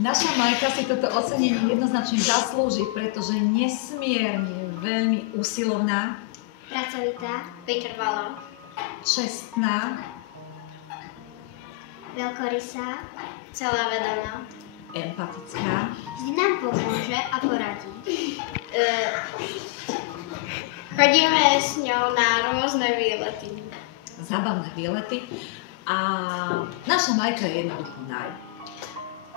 Naša Majka si toto ocenenie jednoznačne zaslúži, pretože nesmierne veľmi usilovná, pracovitá, vytrvalá, čestná, veľkorysá, celovedomá, empatická, vždy nám pomôže a poradí. Chodíme s ňou na rôzne výlety. zábavné výlety a naša Majka je jednoducho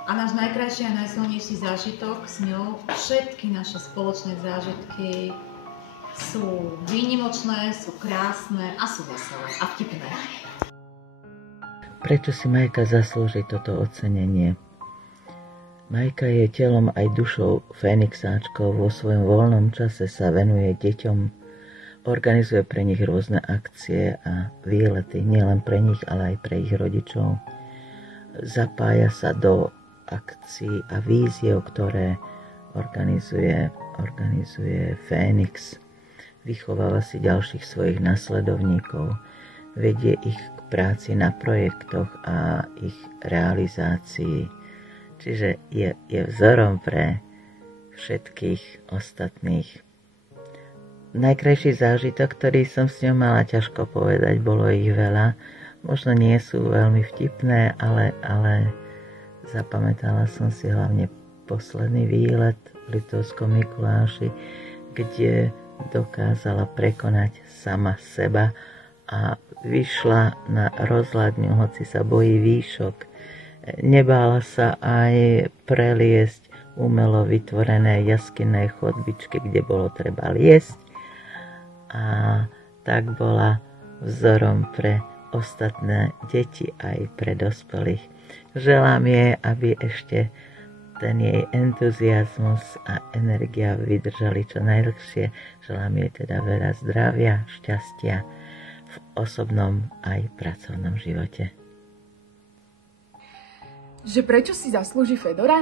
A náš najkrajší a najsilnejší zážitok s ňou, všetky naše spoločné zážitky sú výnimočné, sú krásne a sú veselé a vtipné. Prečo si Majka zaslúži toto ocenenie? Majka je telom aj dušou Fénixáčkou, vo svojom voľnom čase sa venuje deťom, organizuje pre nich rôzne akcie a výlety, nielen pre nich, ale aj pre ich rodičov. Zapája sa do akcií a víziev, ktoré organizuje Fénix. Vychováva si ďalších svojich nasledovníkov, vedie ich k práci na projektoch a ich realizácii. Čiže je vzorom pre všetkých ostatných. Najkrajší zážitok, ktorý som s ňou mala, ťažko povedať, bolo ich veľa. Možno nie sú veľmi vtipné, ale zapamätala som si hlavne posledný výlet v Liptovskom Mikuláši, kde dokázala prekonať sama seba a vyšla na rozhľadňu, hoci sa bojí výšok. Nebála sa aj preliesť umelo vytvorené jaskinné chodbičky, kde bolo treba liesť, a tak bola vzorom pre ostatné deti aj pre dospelých. Želám jej, aby ešte ten jej entuziasmus a energia vydržali čo najdlhšie. Želám jej teda veľa zdravia, šťastia v osobnom aj pracovnom živote. Že prečo si zaslúži Fedora?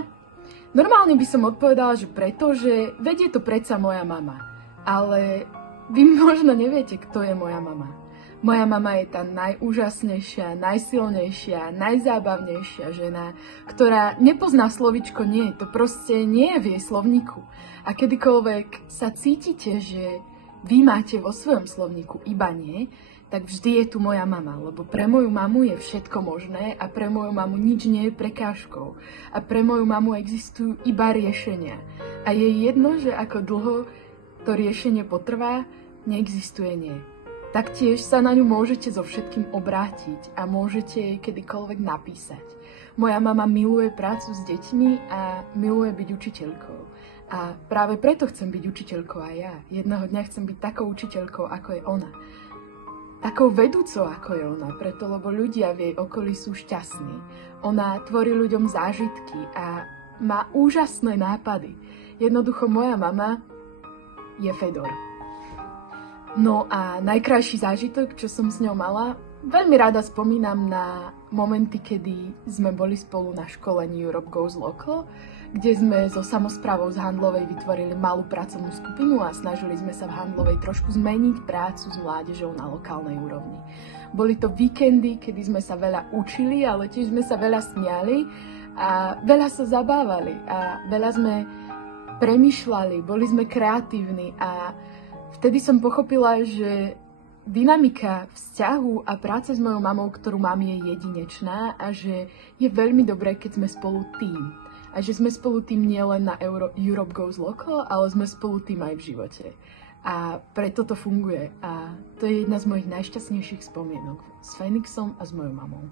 Normálne by som odpovedala, že preto, že vedie to predsa moja mama. Ale vy možno neviete, kto je moja mama. Moja mama je tá najúžasnejšia, najsilnejšia, najzábavnejšia žena, ktorá nepozná slovičko nie. To proste nie je v jej slovníku. A kedykoľvek sa cítite, že vy máte vo svojom slovníku iba nie, tak vždy je tu moja mama, lebo pre moju mamu je všetko možné a pre moju mamu nič nie je prekážkou. A pre moju mamu existujú iba riešenia. A je jedno, že ako dlho to riešenie potrvá, neexistuje nie. Taktiež sa na ňu môžete so všetkým obrátiť a môžete jej kedykoľvek napísať. Moja mama miluje prácu s deťmi a miluje byť učiteľkou. A práve preto chcem byť učiteľkou aj ja. Jedného dňa chcem byť takou učiteľkou, ako je ona. Takou vedúcou, ako je ona, preto lebo ľudia v jej okolí sú šťastní. Ona tvorí ľuďom zážitky a má úžasné nápady. Jednoducho moja mama je Fedor. No a najkrajší zážitok, čo som s ňou mala, veľmi rada spomínam na momenty, kedy sme boli spolu na školení Europe Goes Local, kde sme so samosprávou z Handlovej vytvorili malú pracovnú skupinu a snažili sme sa v Handlovej trošku zmeniť prácu s mládežou na lokálnej úrovni. Boli to víkendy, kedy sme sa veľa učili, ale tiež sme sa veľa smiali a veľa sa zabávali a veľa sme premýšľali, boli sme kreatívni a vtedy som pochopila, že dynamika vzťahu a práce s mojou mamou, ktorú mám, je jedinečná a že je veľmi dobré, keď sme spolu tým. A že sme spolu tým nielen na Europe Goes Local, ale sme spolu tým aj v živote. A preto to funguje. A to je jedna z mojich najšťastnejších spomienok s Fénixom a s mojou mamou.